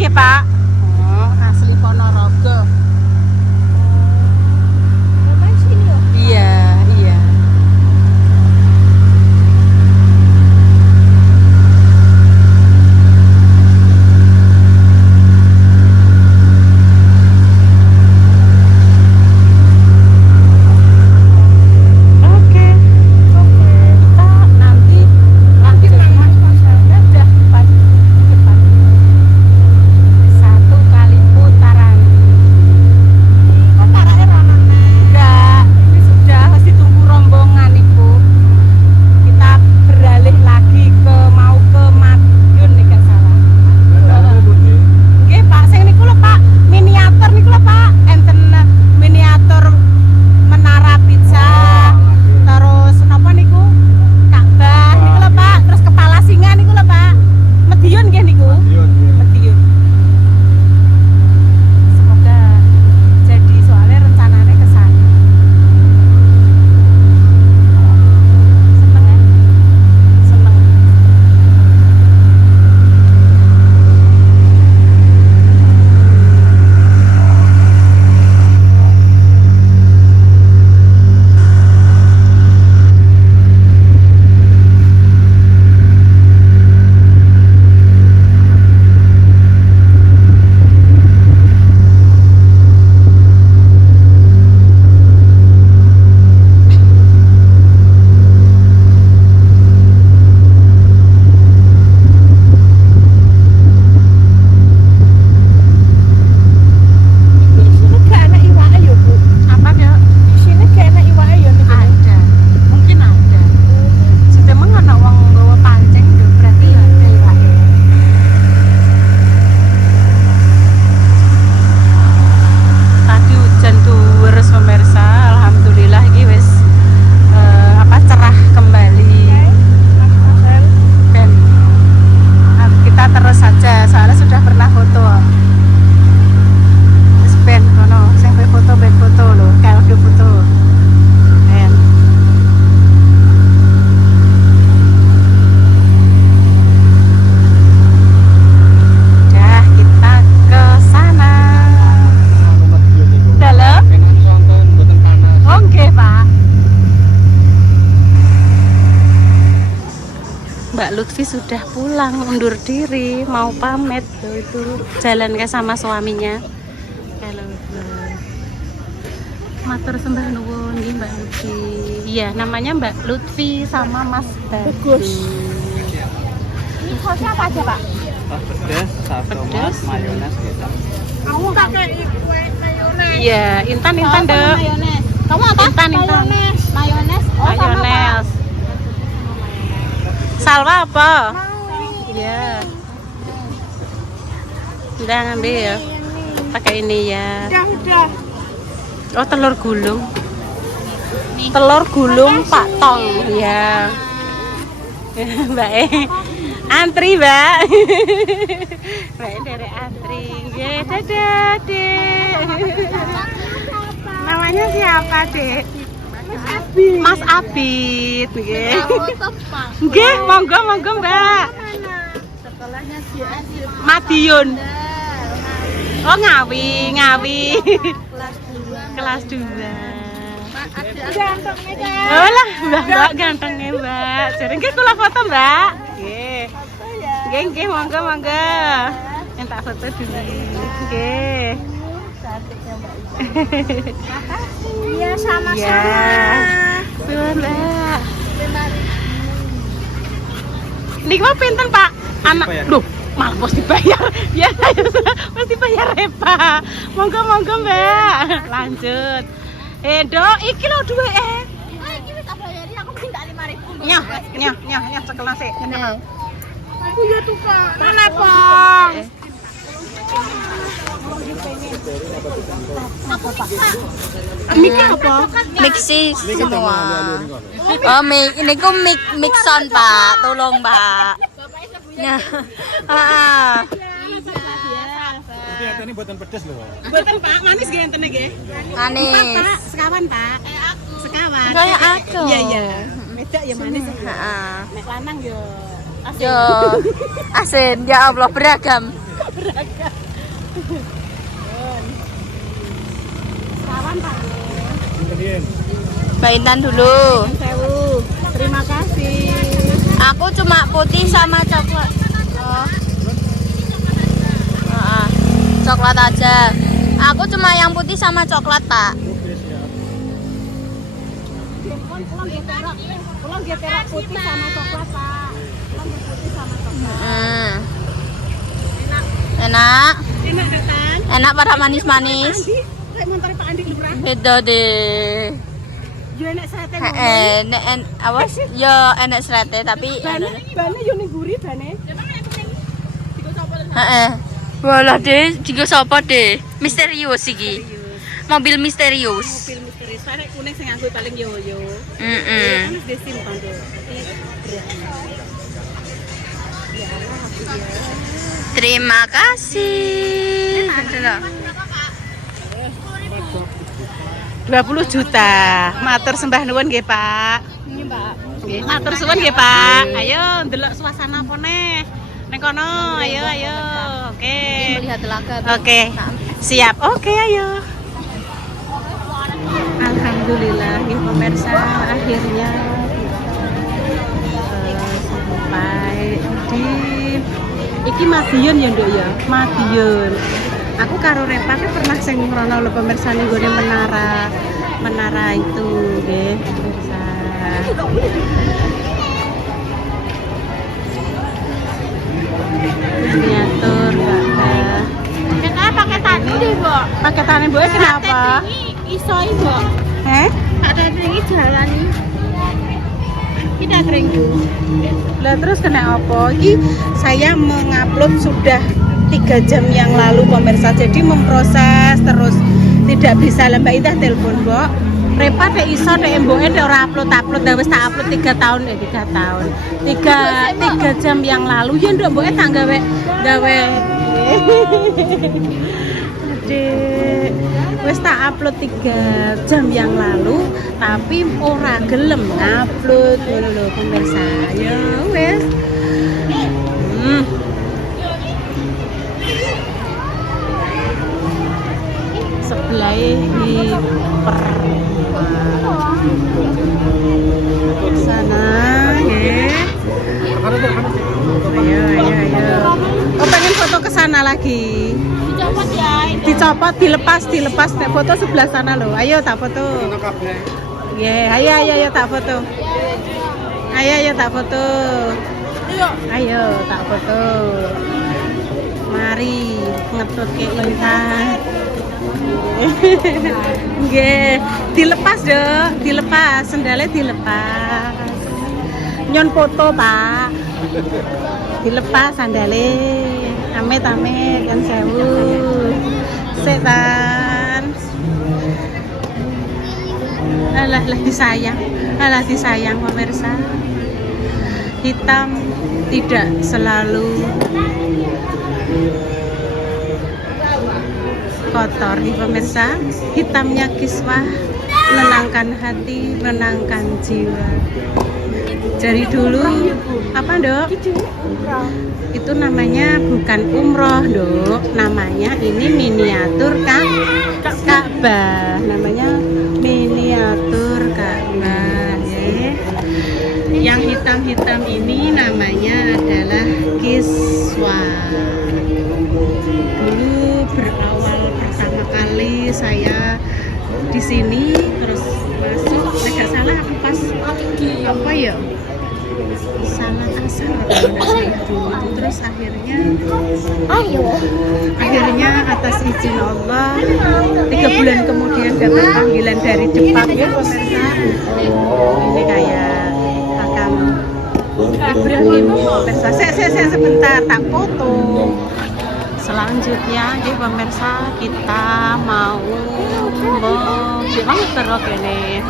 nggih, Pak. Oh, asli Ponorogo. Iya, iya. Oke. Kita nanti ke sana. Udah depan. Satu kali putaran. Enggak, ini sudah ditunggu rombongan Ibu. Kita beralih lagi mau ke Madiun nih gak salah. Nggih Pak, sing niku lho Pak, miniatur niku lho Pak, enten miniatur Menara Pizza. Terus napa niku? Ka'bah niku lho Pak, terus kepala singa niku lho Pak. Madiun nggih niku. Madiun. Semoga jadi soalnya rencananya ke sana. Seneng ya? Seneng. Apa ya? Ada. Mungkin ada. Sudah mengenal wong nggawa pancing lho, berarti ya ada iwake. Tadi hujan terus pemirsa, alhamdulillah iki wis cerah kembali. Ben kita terus saja, soalnya sudah pernah foto. Wis ben kono, sing ben foto lho, kayak foto. Ben. Dah kita ke sana. Dalam? Oke, Pak. Mbak Lutfi sudah pulang, undur diri, mau pamit. Loh, itu jalan ke sama suaminya. Halo, matur sembah nuwun nggih Mbak Lutfi. Iya, namanya Mbak Lutfi sama Mas Bagus. Ini sausnya apa aja, Pak? Saus pedas, saus tomat, mayones gitu. Kamu nggak kayak mayones. Iya, Intan Dek. Mayones. Kamu apa? Intan. Mayones. Oh, sama apa? Mayones. Salwa apa? Iya. Udah ngambil ya. Pakai ini ya. Udah. Oh, telur gulung. Telur gulung Pak Tong. Ya. Mbak antri, Mbak. Mbak derek antri. Nggih, dadah, Dek. Namanya siapa, Dek? Mas Abid. Nggih. Nggih, monggo Mbak. Sekolahnya si Adit. Madiun. Oh, Ngawi. Kelas 2. Kelas 2. Gantengnya kan? Oh lah, Mbak gantengnya Mbak. Jadi nggih kula foto, Mbak. Nggih. Nggih, monggo. Minta foto dulu. Nggih. Cantiknya Mbak. Iya, sama-sama. Iya. Suwun, Mbak. Niku pinten, Pak? Anak. Duh, malah pos dibayar. Ya, pos dibayar Pak. Monggo Mbak. Lanjut. Dok, iki lho duwe Iki wis tak bayari, aku minta 5.000. Nyah sekelas sik. Aku ya tukang. Mana, Pong? Miki apa? Mixi semua. Oh, ini ku mixon, Pak. Tolong, Pak. Nah. Ternyata ini buatan pedas loh. Mboten Pak, manis nggih enten nggih. Manis. Pak, sekawan Pak. Sekawan. Kayak aku. Iya. Beda ya manis. Heeh. Nek lanang yo Yo. Asin, ya Allah beragam. beragam. Sawan Pak. Kemudian Mbak Intan dulu. Sewu. Terima kasih. Aku cuma putih sama coklat. Oh. Coklat aja. Aku cuma yang putih sama coklat, Pak. Pulang geterak putih sama coklat, Pak. Pulang putih sama coklat. Enak. Enak kan? Enak pada manis-manis. Kayak motor Pak Andi Lurah. Beda deh. Yo enak sate. Enak awas yo enak serate tapi Bane yo ning guri bane. heeh. Walah deh, juga sapa deh? Misterius iki. Mobil misterius. Mobil misterius. Sare kuning sing nganggo paling yo. Heeh. Kan wis disimpan tuh. Terima kasih. 20 juta. Matur sembah nuwun nggih, Pak. Ini Mbak. Nggih, matur suwun nggih, Pak. Ayo ndelok suasana apa neh. Ning kono, ayo. Oke. Melihat telaga. Oke. Siap. Oke, ayo. Alhamdulillah, nih pemirsa akhirnya sampai di iki Madiun ya, Nduk ya. Madiun. Aku karo Repa pernah sing ngrono lho pemirsa ning gone menara itu nggih, pemirsa. Miniatur Mbak. Kita paketan deh, Mbak. Paketane Mbok kenapa? Iso Mbak. Ada ini jalan nih. Kita kering dulu. Lah terus kena apa? Ini saya mengupload sudah 3 jam yang lalu pemirsa. Jadi memproses terus tidak bisa lah Mbak Indah telepon, Mbok. Repa teh iso teh mboke teh ora upload wis tak upload 3 tahun. 3 jam yang lalu ya nduk mboke tak gawe Adik, wis tak upload 3 jam yang lalu tapi ora gelem ngupload ngono lho pemirsa. Ya wis. Sebelah hiper sana nggih. Ayo. Oh pengen foto ke sana lagi. Dicopot ya. Dicopot, dilepas. Nek foto sebelah sana loh. Ayo tak foto. Ayo tak foto. Ayo tak foto. Ayo tak foto. Mari ngetut ke Intan. Nggih, dilepas, Dok. Dilepas, sendalnya dilepas. Nyon foto, Pak. Dilepas sandale. Amit kan sewu. Setan. Alah disayang pemirsa. Hitam tidak selalu kotor nih pemirsa. Hitamnya kiswah, menenangkan hati, menenangkan jiwa. Dari dulu apa, Dok? Itu namanya bukan umroh, Dok. Namanya ini miniatur Ka'bah. Namanya miniatur Ka'bah, ya. Yang hitam-hitam ini namanya adalah kiswah. Dulu berawal pertama kali saya di sini terus masuk, tidak salah aku pas apa ya? Salah asal terus akhirnya atas izin Allah 3 bulan kemudian dapat panggilan dari Jepang ya pemirsa. Ini kayak Kakang Ibrahim pemirsa. Saya sebentar tak foto. Selanjutnya di pemirsa kita mau muter kene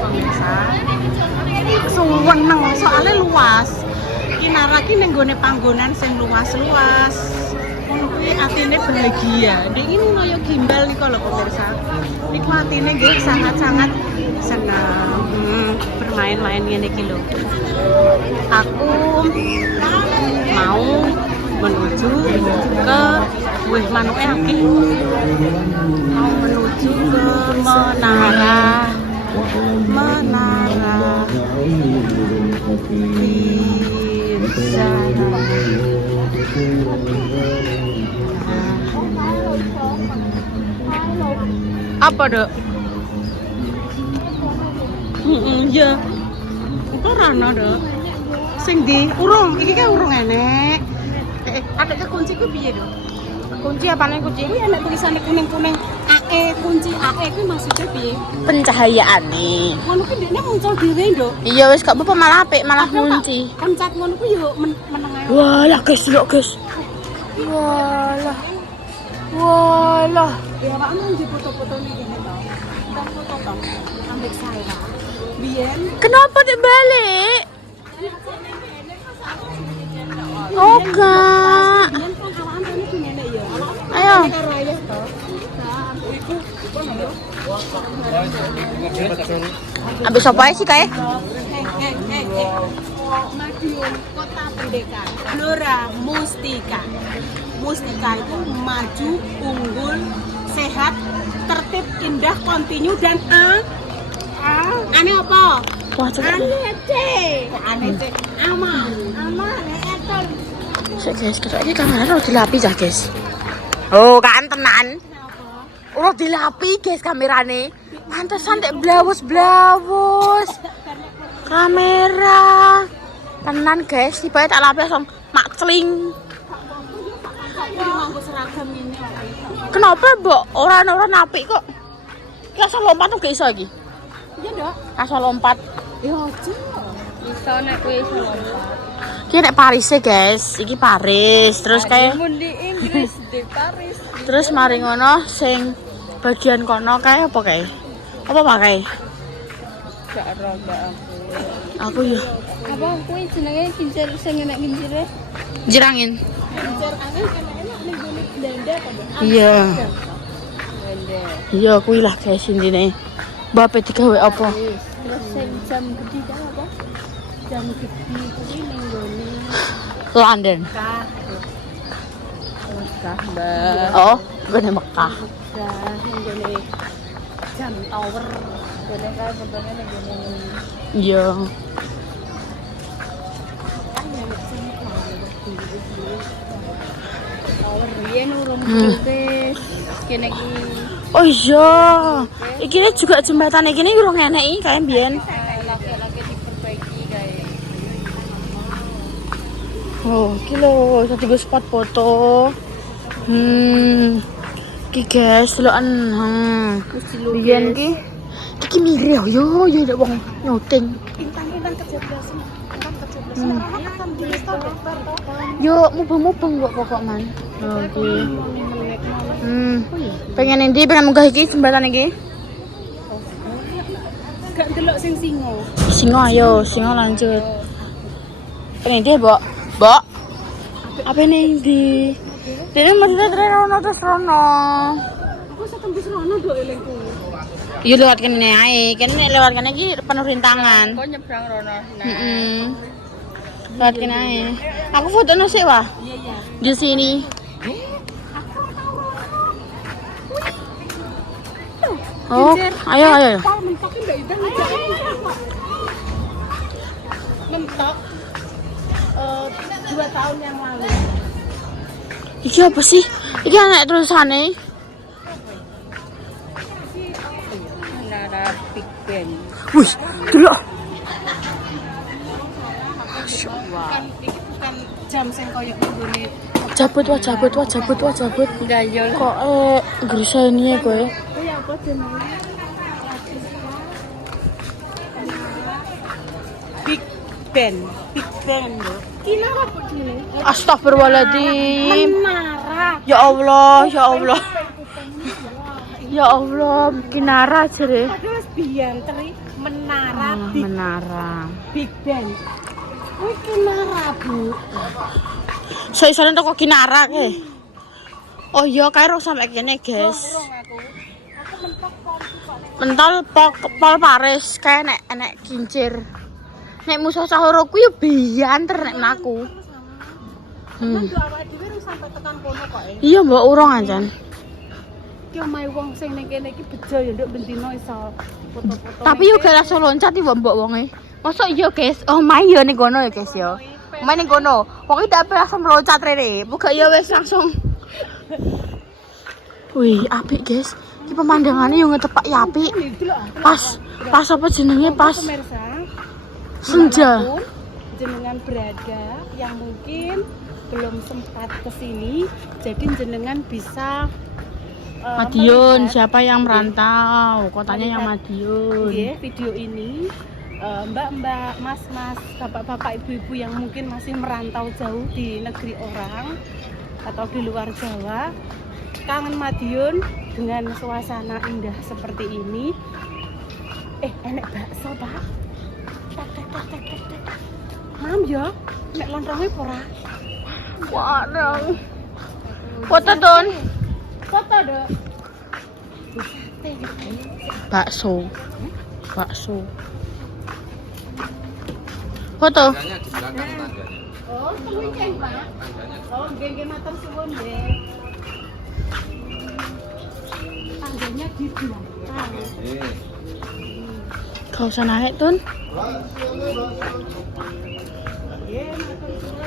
pemirsa. Suweneng soalnya luas. Iki naraki ning gone panggonan sing luas-luas. Ngono kuwi atine bahagia. Ndek iki kaya gimbal nika lho pemirsa. Niku atine nggih sangat-sangat senang bermain-main ngene iki lho. Aku mau menunggu menuju ke wih manuknya akeh. Mau menuju ke menara Pisa. Apa dok? Iya. Itu rano dok. Sing di urung, iki kan urung enek. Ada kunci ku piye dok? Kunci apane kunci? Kuwi enek tulisane kuning-kuning AE, kunci AE kuwi maksudnya piye? Pencahayaane. Ngono kuwi dekne muncul dhewe nduk. Iya wis gak apa-apa malah apik, malah kunci. Pencet ngono kuwi yo meneng ae. Walah guys, delok guys. Walah. Walah. Ya awakmu di foto-foto iki kene to. Kita foto to. Ambek saya. Biyen Kenapa dia balik? Oh enggak. biyen kan awakan rene ku nenek ya. Ayo. Karo ayah to. Habis apa sih kayak? Madiun Kota Pendekan Gelora Mustika. Mustika itu maju, unggul, sehat, tertib, indah, kontinu dan aneh apa? Wah, coba. Aneh C. Aman eton. Sik guys, kayaknya kamera udah dilapi ya guys. Oh kan tenan. Udah dilapi guys kamerane. Pantesan tek blawus. Kamera. Tenan guys, tiba tak lapi langsung makling. Ini manggo seragam ini. Kenapa, Mbok? Orang apik kok. Ki asal lompat tuh gak iso iki. Iya, Dok. Asal lompat. Ya aja. Iso nek kuwi iso lompat. Ki nek Paris e, guys. Iki Paris. Terus kayak Mun di Inggris di Paris. terus mari ngono sing bagian kono kayak apa kayak? Apa pakai? Gak ero gak Aku aku. ya Apa kuwi jenenge kincir sing enek kincire? jirangin. Bicar angin enak-enak ning gone Belanda apa, Dok? Iya. Wende. Iya kuwi lah guys intine. Bape digawe apa? Terus sing jam gede kan apa? Jam gede kuwi ning gone London. Mekah, Mbak. Oh, gone Mekah. Dah ning gone jam tower. Gone kae fotonya ning gone Iya. tower riyen urung wis kene iki. Oh iya. Iki juga jembatan iki urung enek iki kayak mbiyen. Laki-laki diperbaiki kae. Oh, iki lho, tadi gue spot foto. Iki guys, delokan. Biyen ki. Iki mirip yo ndak wong nyuting. Intang-intang kejablasan. Intang kejablasan. Anak kan di store Yo mubeng-mubeng kok pokok man. Oh, iki. Pengen endi? Pengen munggah iki jembatan iki? Gak delok sing singo. Singo ayo, singo lanjut. Pengen endi, Mbok? Mbok. Apa ini di? Dene maksudnya rono terus rono. Aku setembus rono do elengku. Iya lewat kene ae. Kene lewat kene iki penuh rintangan. Kok nyebrang rono. Lewat kene ae. Aku fotonya sih wah. Iya. Di sini. Oh, ayo. Pak mentokin ndak idan. Mentok 2 tahun yang lalu. Iki apa sih? Iki anak terusane. Menara Big Ben. Wih, delok. Kan iki bukan jam sing koyo nggone. Jabut. Enggak yo. Kok griseni kowe? Kuwi apa jenenge? Big Ben lho. Kinara apa jenenge? Astagfirullahaladzim. Menara. Ya Allah. Ya Allah, kinara jere. Padahal biyen teri menara Menara. Big Ben. Kuwi kinara, Bu. Saya toko kinara ke. Oh iya, kairo sampai kene, guys. Mentol pol Paris kayak nek kincir. Nek musuh sahur ku yo bianter nek mlaku. Kan awake dhewe wis sampe tekan kono kok. Iya mbak urung ajan. Ki omahe wong sing ning kene iki bejo ya nduk bendino iso foto-foto. Tapi yo gak langsung loncat iki mbok wonge. Mosok iya guys, oh main yo ning kono ya guys yo. Main ning kono. Wong iki tapi langsung meloncat rene. Buka ya wis langsung. Wih, apik guys. Iki pemandangannya yo ngetepak ya apik. Pas apa jenenge pas Pemirsa, senja. dimanapun jenengan berada yang mungkin belum sempat kesini, jadi jenengan bisa Madiun, melihat, siapa yang merantau? Kotanya yang Madiun. iya, video ini mbak-mbak, mas-mas, bapak-bapak, ibu-ibu yang mungkin masih merantau jauh di negeri orang atau di luar Jawa, kangen Madiun dengan suasana indah seperti ini. Enek bakso pak. Mam ya, nek lontrongnya pora. Waduh. Foto Don. Foto dong. Bakso. Bakso. Foto. Oh, weekend pak. Oh, geng-geng matur suwun deh. Tangganya di belakang. Gak usah naik Don.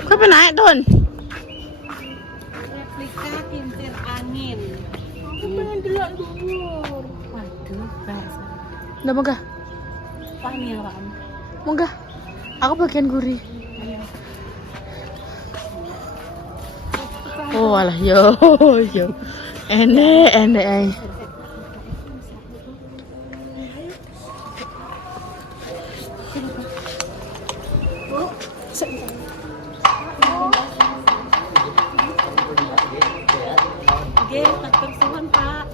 Kau pengen naik Don? Replika kincir angin. Aku pengen delok dhuwur. Waduh, bahasa. Udah mogah. Pani ya, Pak. Mogah. Aku bagian gurih. Oh alah yo yo. Enek ae. Nggih, matur suwun, Pak.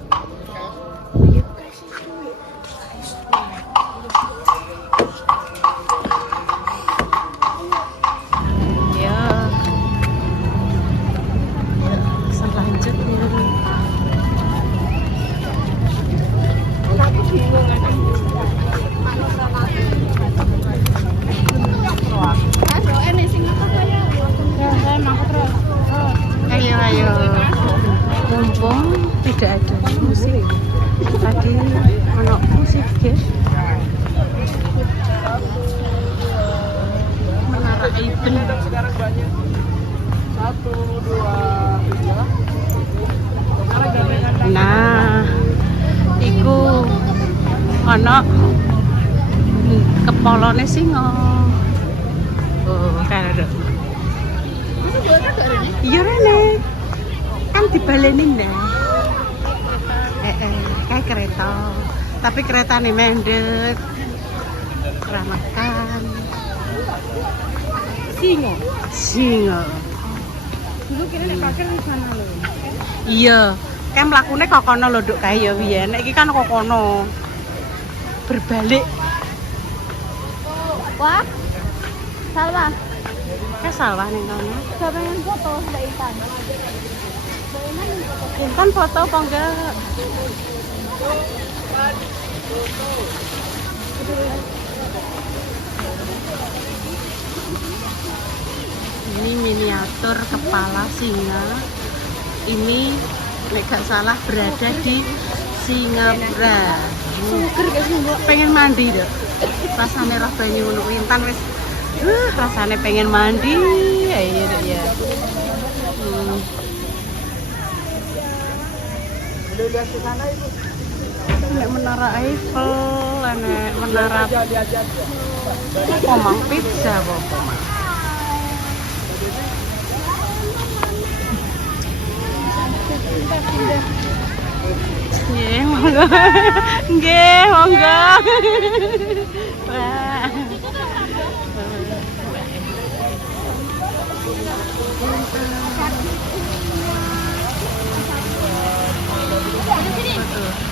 Ya. Selanjutnya. Ayo. Mumpung tidak ada musik. Tadi ono musik guys. Menara Eiffel. 1, 2, 3. Nah, iku ono kepolone singa. Oh, karo. Iya rene. Kan dibalenin dah. Kayak kereta. Tapi kereta nih mendet. Ramakan. Singa. Dulu kira nek pakai di sana lho. Iya, kan mlakune kok kono lho Nduk kae ya biyen. Nek iki kan kok kono. Berbalik. Wah. Salah. Kayak sawah ning kono. Saya pengen foto Mbak Intan. Intan foto apa enggak? Ini miniatur kepala singa. Ini nek gak salah berada di Singapura. Pengen mandi deh. Rasane roh banyu ngono Intan wis rasane pengen mandi. Ayo deh ya. Nek menara Eiffel, nek menara Pomang pizza apa? Nggih, monggo. Nggih, monggo. Wah.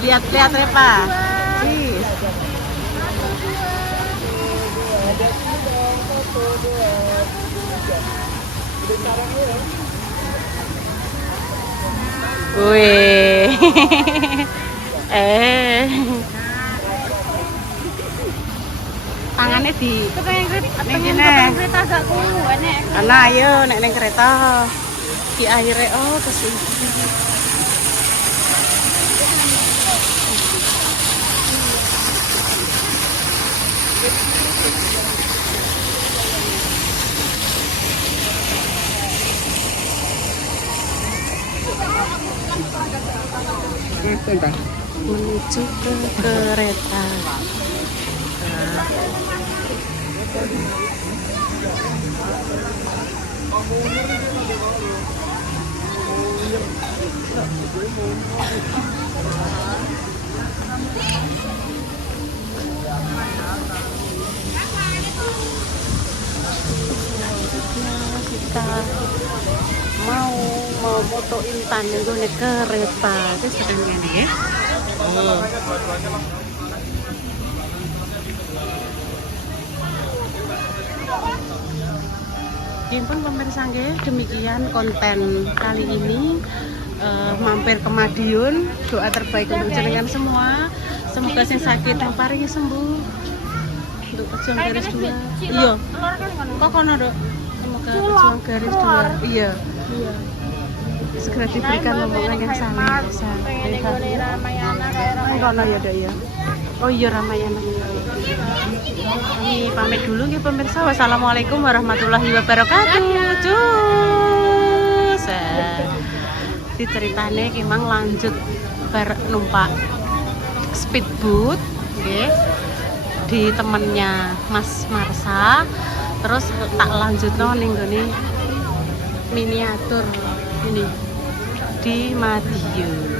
Lihat Repa. Sis. Wih. Tangannya di Ning Pengen kene. tekan kereta gak kuwu enek. Ana ayo nek ning kereta. Di akhirnya oh ke sini. Menuju ke kereta. Kita mau foto intan yang gue kereta itu sedang ini ya. Pun pemirsa nggih, demikian konten kali ini. Mampir ke Madiun, doa terbaik untuk jenengan semua. Semoga sing sakit yang paringi sembuh. Untuk pejuang garis 2. Iya. Kok kono, Dok? Semoga pejuang garis 2. Iya. Segera diberikan omongan yang saling bisa. Ramayana kayak Kono ya, Dok ya. Oh iya Ramayana. Kami pamit dulu nggih pemirsa. Wassalamualaikum warahmatullahi wabarakatuh. Cus. Diceritane ki mang lanjut bar numpak speedboat nggih. Di temennya Mas Marsa. Terus tak lanjutno ning gone miniatur ini di Madiun.